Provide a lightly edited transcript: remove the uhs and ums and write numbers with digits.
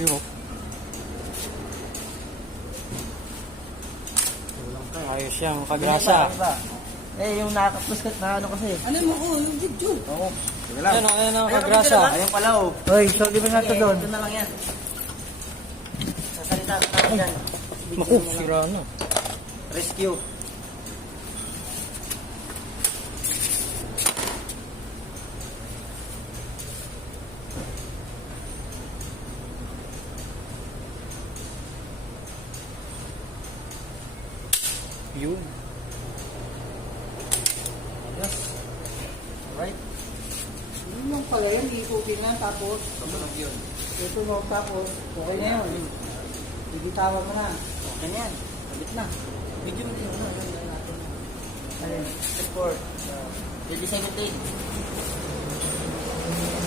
Yun. Ayos siyang kagrasa. Eh, yung nakakapuskat na ano kasi. Ano mo, yung video. Oo. Sige lang. Ayun ang kagrasa. Ayun pala oh. Hoy, so di ba na ito doon? Ito na lang yan. Sasalita na lang dyan. Naku, sira na. Rescue. Yun. Yes. Alright. Yun yung pala yan, ikutin na tapos. Tumunog yun. Ito mo tapos. Okay na yun. Bibitawan mo na. Okay na yan. Balik na. Video mo din. Ayun. Record. 2017.